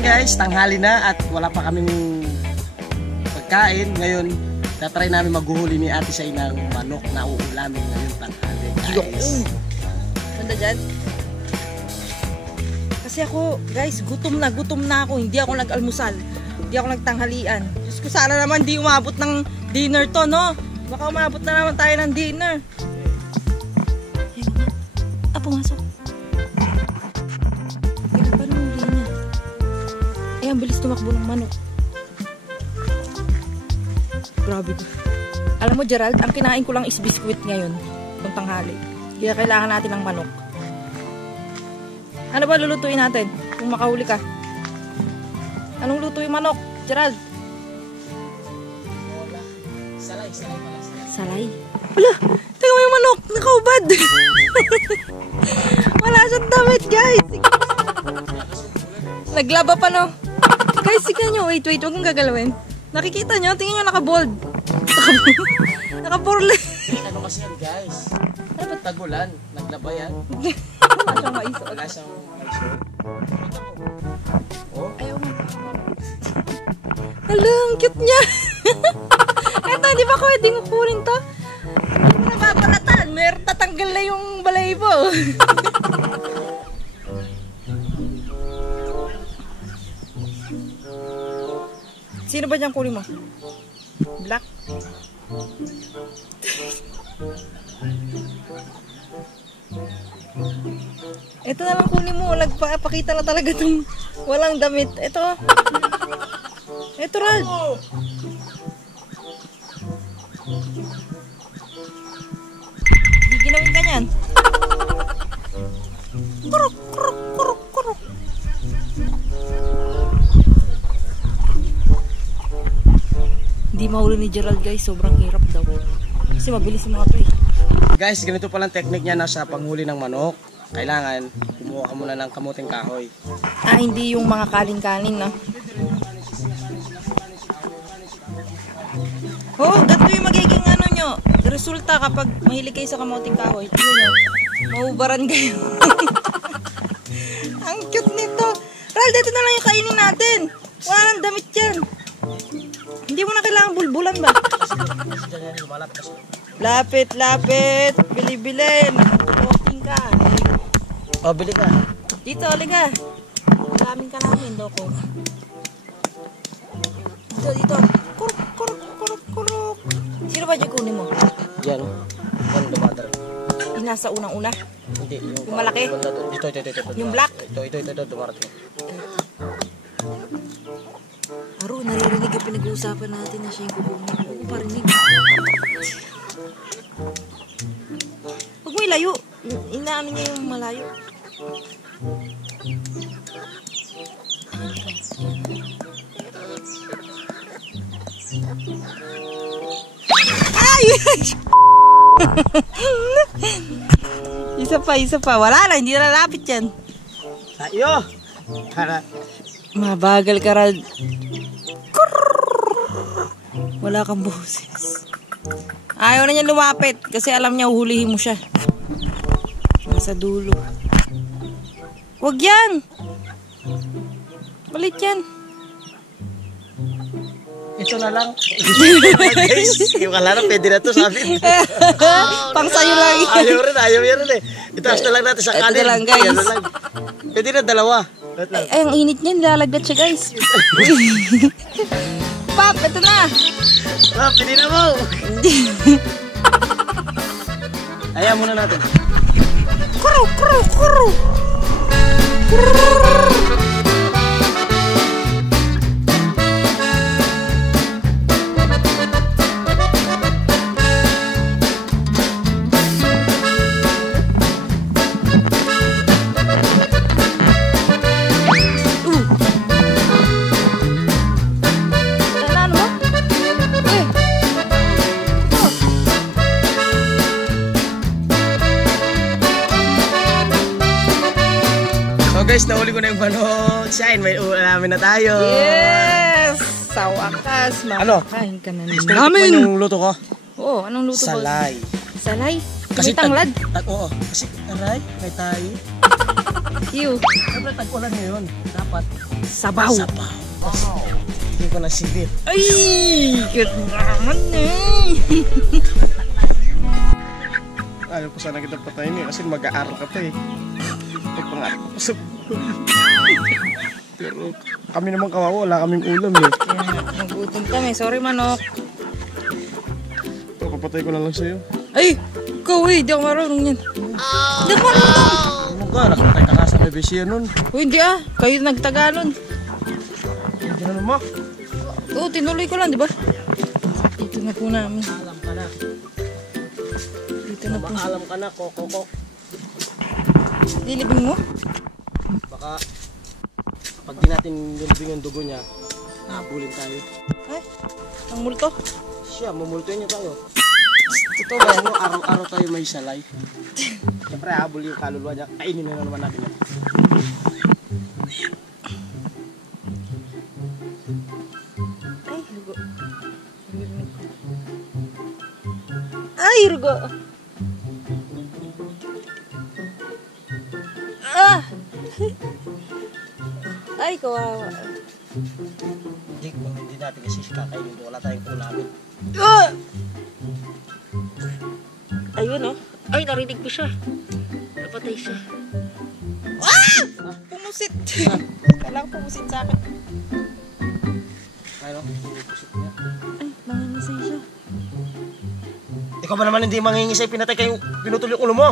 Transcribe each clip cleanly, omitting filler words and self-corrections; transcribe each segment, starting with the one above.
ngayon guys, tanghali na at wala pa kaming pagkain. Ngayon, tatry namin maghuhuli ni Ate Shay ng manok na uulamin ngayon tanghali guys. Ganda dyan. Kasi ako, guys, gutom na ako. Hindi ako nag-almusal. Hindi ako nagtanghalian. Diyos ko, sana naman di umabot ng dinner to, no? Baka umabot na naman tayo ng dinner. Pumasok. Kailan pa nung huli niya? Ang bilis tumakbo ng manok. Grabe ko. Alam mo, Gerald, ang kinain ko lang is biskuit ngayon. Kung tanghali. Kaya kailangan natin ng manok. Ano ba lulutuin natin? Kung makahuli ka. Anong lutuin manok, Gerald? Salay pala. Salay? Wala! Tingnan mo yung manok! Nakaubad! Wala siyang damit, guys! Naglaba pa, no? Guys, tignan nyo. Wait. Huwag kong gagalawin. Nakikita nyo? Tingnan nyo, nakabold. Nakaporle. Ano kasi yan, guys? Tagulan. Naglaba yan. Wala siyang maiso. Wala siyang maiso. Oh? Ayaw mo. Hala, ang cute niya. Eto, hindi ba pwedeng kukunin to? Hindi mo nababalatan. Meron tatanggal na yung balaybo. Sino ba dyan kunin mo? Black? Ito na lang kunin mo. Nagpakita na talaga itong walang damit. Ito. Ito, Rad. Hindi ginawin ka niyan. Kuruk. Hindi mahuli ni Gerald, guys. Sobrang hirap daw. Kasi mabilis yung mga to eh. Guys, ganito palang technique niya na sa panghuli ng manok. Kailangan kumuha ka muna ng kamuting kahoy. Hindi yung mga kanin-kanin, no? Ganito yung magiging ano nyo. Resulta kapag mahilig kayo sa kamuting kahoy. Yun yun. Maubaran kayo. Ang cute nito. Ral, dito na lang yung kainin natin. Wala nang damit yan. Hindi mo na kailangan bulbulan ba? Lapit. Bili-bilin. Walking ka. Oh, bili ka. Dito, liga. Alamin ka namin, Doko. Dito. Kuruk. Sino ba dyan kunin mo? Yan. Yan, dumadar. Yung nasa unang-una? Hindi. Yung malaki? Ito. Yung black? Ito, dumarating. Aro, naririnig yung pinag-uusapan natin na siya yung kukunin. Huwag mo parinig. Huwag mo ilayo. Inaano niya yung malayo. Ay! Isa pa. Wala na, hindi na lalapit yan. Sayo! Mabagal ka, Rad. Wala kang boses. Ayaw na niya lumapit kasi alam niya uhulihin mo siya. Nasa dulo. Wag yan! Balit yan. Ito na lang. Guys, yung kalana, pwede na to sabi. Pang sayo lang. Ayaw yan eh. Itaas na lang natin sa kanin. Ito lang, guys. Ayan na lang. Pwede na dalawa. Ay, ang init niya. Nilalagdat siya, guys. Pop, ito na. Pop, pwede na mo. Ayaw muna natin. Kuru. Guys, nahuli ko na yung manok. Shine, may uulamin na tayo. Yes! Sa wakas, makakain ka na namin. Yung luto ko? Oo, anong luto ko? Salay. Salay? Kasi may tanglad? Oo, kasi aray, may tayo. Ew. Siyempre, tag-ulan ngayon. Dapat Sabaw. sabaw. Hindi ko nasibit. Ay! Cute naman eh. Ayaw ko sana kita patayin kasi mag-aaral ka pa eh. Pagpangarap ko pa sa pero kami naman kawawa, wala kaming ulam eh. Nagutom kami. Sorry, manok. Ito, papatay ko na lang sa'yo. Ay! Ikaw eh. Di ako marunong yan. Di ako marunong. Ano ka? Nakatay ka nga sa BBC nun. Uy, hindi ah. Kayo nagtagalon. Hindi na naman. Oo, tinuloy ko lang, di ba? Dito na po namin. Alam ka na. Dito na po. Maalam ka na, koko. Lilibing mo? Baka pag di natin nilibing yung dugo niya, nahabulin tayo. Ay, ang multo. Siya, mamultuin niya tayo. Totoo ba yan? Ano, araw-araw tayo may salay. Siyempre, habol yung kaluluwa niya. Kainin na naman natin yan. Ay, rugo. Ay, rugo. Ah! Ay, kawawa. Hindi natin kasi kakainin doon. Wala tayong ulamin. Ah! Ayun oh. Ay, narinig ko siya. Napatay siya. Ah! Pumusit. Kailangan pumusit sa akin. Ano? Pusit niya. Ay, mangingisay siya. Ikaw ba naman hindi mangingisay? Pinatay kayo, pinutol yung ulo mo.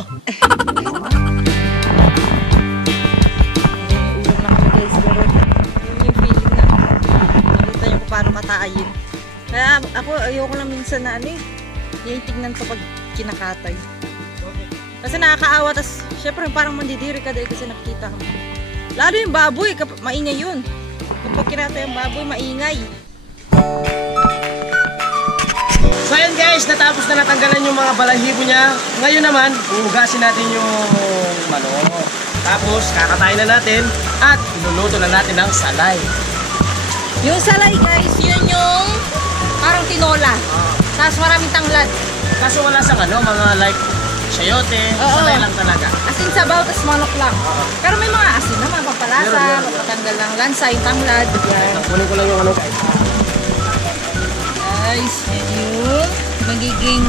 Ulam na kami guys, pero yun yung feeling na nakita niyo kung paano katayin. Kaya ako ayoko na minsan na ano eh, yung tignan ko pag kinakatay. Kasi nakakaawa, tas syempre parang mandidiri ka dahil kasi nakikita ka. Lalo yung baboy, maingay yun. Kapag kinatay yung baboy, maingay. So ayun guys, natapos na natanggalan yung mga balahibo niya. Ngayon naman, uhugasin natin yung manok. Tapos, kakatayin na natin at iluluto na natin ng salay. Yung salay guys, yun yung parang tinola. Tapos maraming tanglad. Kaso wala sang mga like sayote, Oo. salay lang talaga. Asin sabaw, tas manok lang. Pero may mga asin naman, pampalasa, Meron. papatanggal ng lansa, yung tanglad. Yan. Kunin ko lang yung guys. Guys, yan yung magiging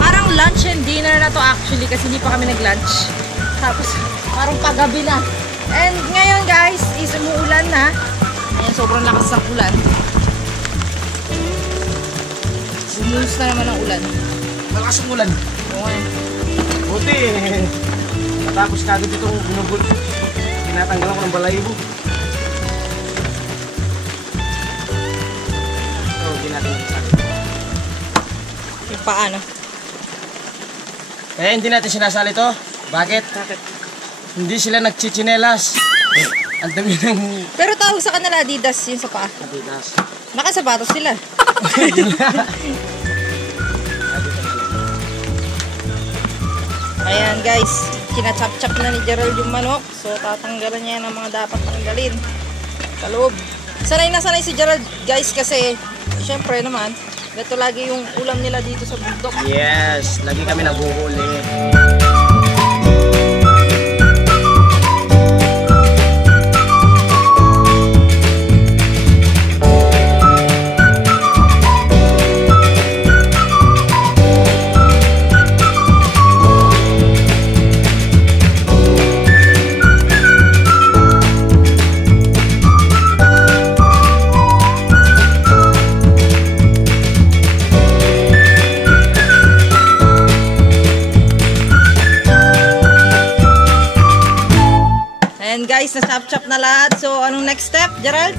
parang lunch and dinner na to actually kasi hindi pa kami nag-lunch. Tapos parang paggabi na. And ngayon guys, is umuulan na. Ayan, sobrang lakas ng ulan. Bumuhos na naman ang ulan. Malakas yung ulan. Okay. Buti. Natapos kagad itong binubul. Tinatanggal ako ng balahibo. So, hindi natin masasabi. Yung paano? Eh, hindi natin sinasali to. Bakit? Bakit? Hindi sila nagchichinelas. Ang dami ng Pero tawag sa kanila Adidas yun sa paa. Adidas. Nakasapatos sila. Ayan guys, kinachap-chap na ni Gerald yung manok. So tatanggalan niya ng mga dapat tanggalin sa loob. Sanay na sanay si Gerald guys kasi syempre naman, ito lagi yung ulam nila dito sa bundok. Yes, lagi kami naguhuli. Guys, na-chop-chop na lahat. So, anong next step, Gerald?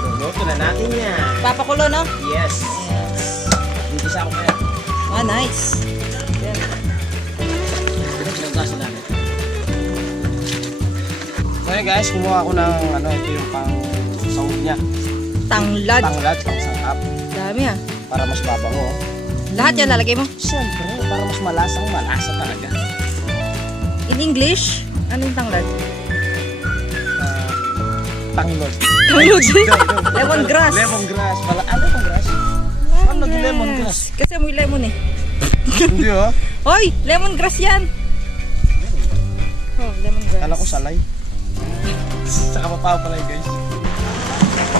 Luluto na natin yan. Papakulo, no? Yes. Dito sa ako kaya. Ah, nice. Yan. Pinaglaso namin. So yun guys, kumuha ako ng ito yung pang sahog niya. Tanglad. Tanglad, pang sangkap. Dami ah. Para mas mabango. Lahat yan lalagay mo? Siyempre, para mas malasa talaga. In English, ano yung tanglad? Tanglod. Tanglod? Lemongrass. Lemongrass. Ano lemongrass? Ano naging lemongrass? Kasi amoy lemon eh. Hindi oh. Hoy! Lemongrass yan! Oh, lemongrass. Kala ko salay. Saka mapapalay guys.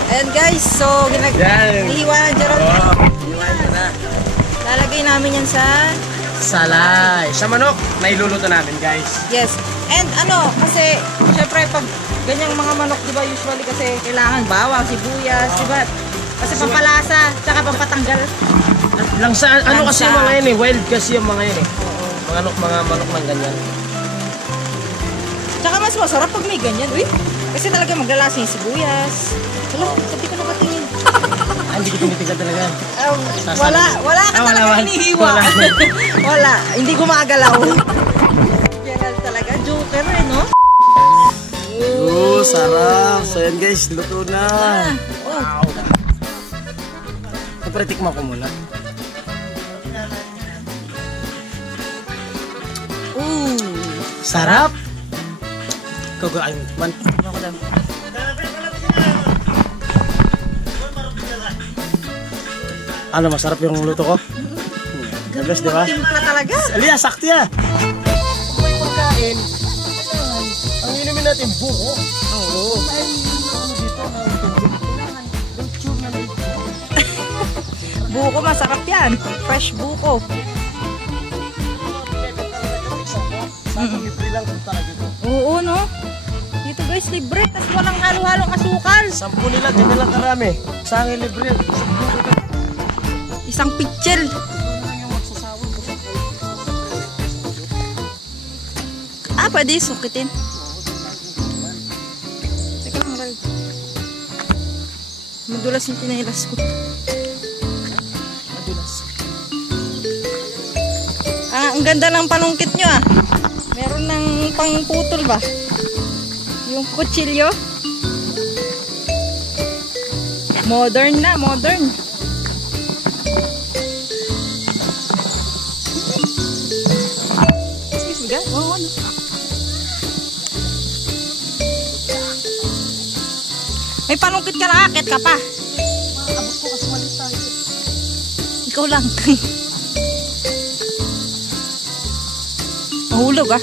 Ayan guys, so Yan. hihiwa na Gerald. Oh, hiwain mo na. Lalagay namin yan sa... Salay. Sa manok, na iluluto namin guys. Yes. And ano, kasi syempre pag ganyang mga manok, di ba usually kasi kailangan bawang, sibuyas, di ba? Kasi pampalasa, tsaka pampatanggal. Langsa, ano kasi Langsa. yung mga yun eh, wild kasi yung mga yun eh. Mga manok ng ganyan. Tsaka mas masarap pag may ganyan, uy. Kasi talaga maglalasa yung sibuyas. Wala, sabi ko nakatingin. Hindi ko tinitignan talaga. Wala ka Wala, talaga wala. hinihiwa. Wala, hindi gumagalaw. General talaga, joker eh, no? Sarap. So yan guys, luto na. Oh. Siyempre, tikman ko muna. Sarap. Kagain man. Ako daw. Ano, masarap yung luto ko? Gabes, di ba? Timpla talaga. Alia, sakto ya. May pagkain. Ang inumin natin, buko. Oo. Buko, masarap yan. Fresh buko. Libre lang kung talaga ito. Oo, no? Dito guys, libre. Tapos walang halo-halong asukal. 10 nila, din lang karami. Sa akin libre. Isang pitchel. Pwede sukitin. Teka lang, Ral. Madulas yung tinilas ko. Madulas. Ang ganda ng panungkit nyo ah. Meron ng pangputol ba? Yung kutsilyo. Modern na, modern. Excuse me, guys. Oh, ano? May panungkit ka na, akit ka pa. Abot ko kasi malita. Ikaw lang. Mahulog ah.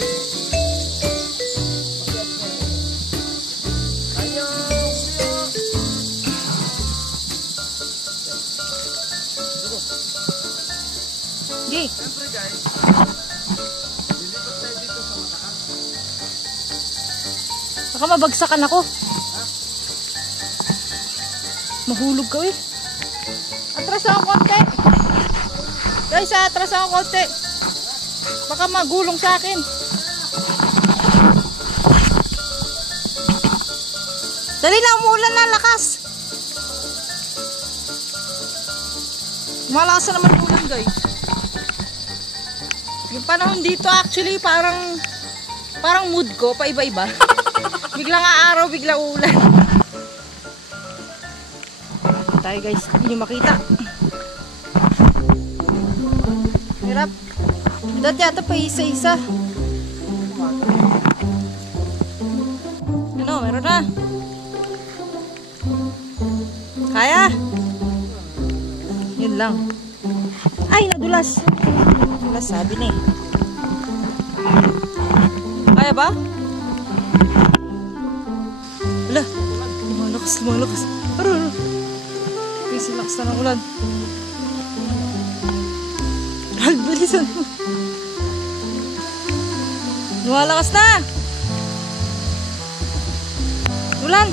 Okay. Siyempre guys, lilipat tayo dito sa mataas. Baka mabagsakan ako. Mahulog ka eh. Atras ako konti. Guys, atras ako konti. Baka magulong sa akin. Dali na, umuulan na, lakas. Malakas na naman ulan guys. Yung panahon dito actually parang mood ko, paiba-iba. Biglang aaraw, biglang ulan. Tayo guys, hindi makita. Hirap. Dati yata pa isa-isa. Ano, meron na. Kaya? Yun lang. Ay, nadulas. Nadulas, sabi na eh. Kaya ba? Wala. Lumalakas. Aray. Kasi lakas na ng ulan. Bilisan mo. Lumalakas na. Ulan.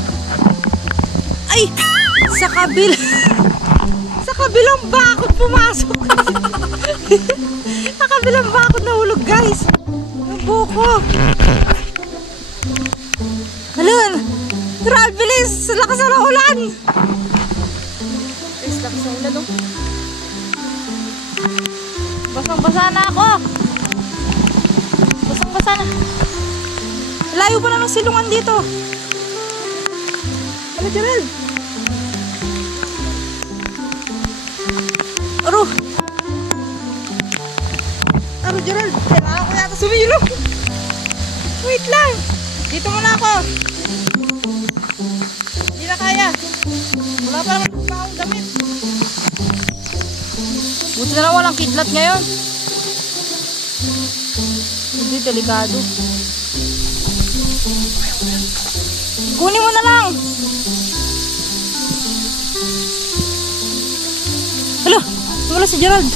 Ay! Sa kabilang bakod pumasok. Sa kabilang bakod nahulog guys. Yung buko. Halun. Grabe bilis. Lakas na ng ulan. Lakas ng ulan oh. Basang-basa na ako. Basang-basa na. Layo pa na ng silungan dito. Ano, Gerald? Aro. Aro, Gerald. Kailangan ko yata sumilong. Wait lang. Dito muna ako. Hindi na kaya. Wala pa naman akong damit. Buti na lang walang kidlat ngayon. Hindi, delikado. Kunin mo na lang. Hala, wala si Gerald.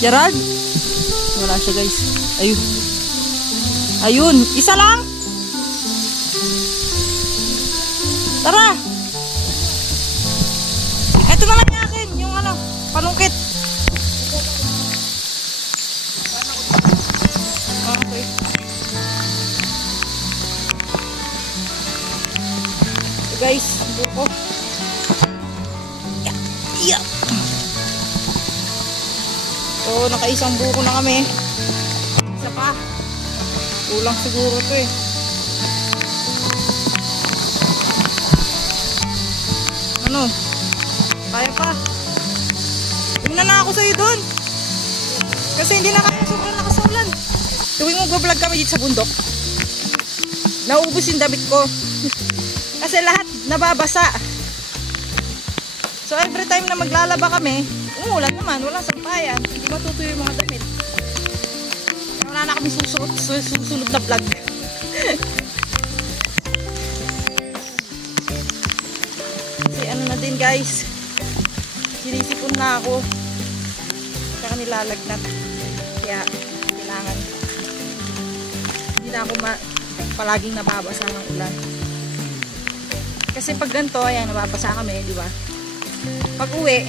Gerald? Wala siya guys. Ayun. Ayun, isa lang. Tara. Ito na lang yung akin, yung ano, panungkit. Okay. So guys, buko. Yeah. So, nakaisang buko na kami. Isa pa. Kulang siguro to eh. Ano? Kaya pa. Tingnan na ako sa'yo doon. Kasi hindi na kaya sobrang nakasulan. Tuwing mag-vlog kami dito sa bundok, naubos yung damit ko. Kasi lahat nababasa. So every time na maglalaba kami, umuulan naman, walang sampayan, hindi matutuyo yung mga damit. Wala na kami susunod na vlog. Kasi ano na din guys, sinisipon na ako, kaya nilalagnat. Kaya kailangan hindi na ako palaging nababasa ng ulan. Kasi pag ganito, ayan, nababasa kami, di ba? Pag uwi,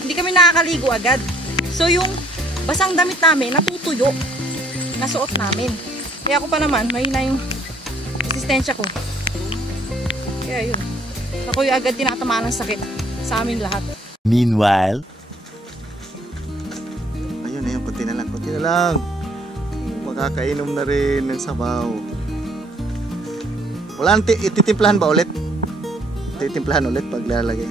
hindi kami nakakaligo agad. So yung basang damit namin, natutuyo. Nasuot namin. Kaya ako pa naman, mahina yung resistensya ko. Kaya yun. Ako yung agad tinatamaan ng sakit sa amin lahat. Meanwhile, ayun, konti na lang. Makakainom na rin ng sabaw. Wala, ititimplahan ba ulit? Ititimplahan ulit pag lalagay.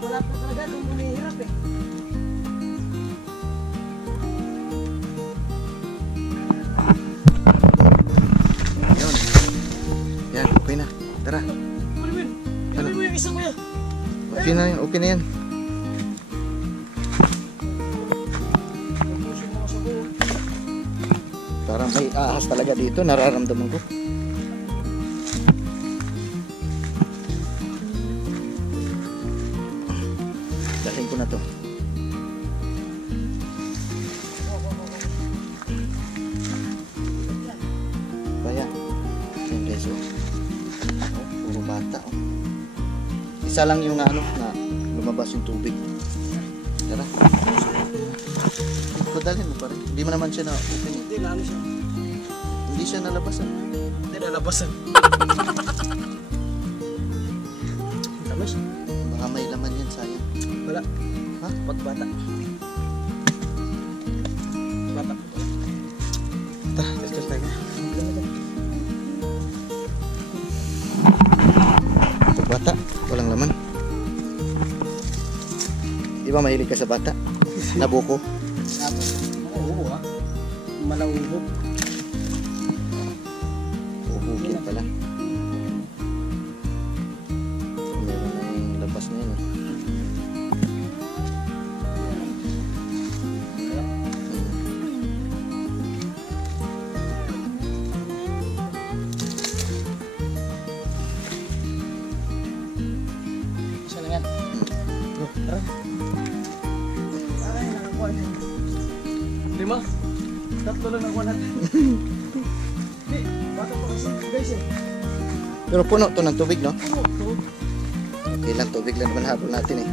Wala pa talaga nung humihirap eh. Yun. Yan, okay na. Tara. Ano mo yung isang mo yan? Okay na yan, okay na yan. Parang may ahas talaga dito, nararamdaman ko. Dalhin ko na to. Kaya, yan guys, oh. Oh, puro bata, oh. Isa lang yung na lumabas yung tubig. Tara. Dalhin mo pa rin. Hindi mo naman siya na open. Hindi, lalo siya. Hindi siya nalabasan. Hindi, nalabasan. Tamas? Baka may laman yan, sayang. Wala. Ha? Pagbata. Bata. Tara, testos tayo. Bata, walang laman. Di ba mahilig ka sa bata? Nabuko. Oo ha. Malauhog. Uhugin pala. Meron ng labas na yun. Isa lang yan. Tara. Ay, nakakuha niya. 5. 3 lang nakuha natin. Hindi, bata pa kasi guys eh. Pero puno to ng tubig, no? Puno to. Okay lang, tubig lang naman habol natin eh.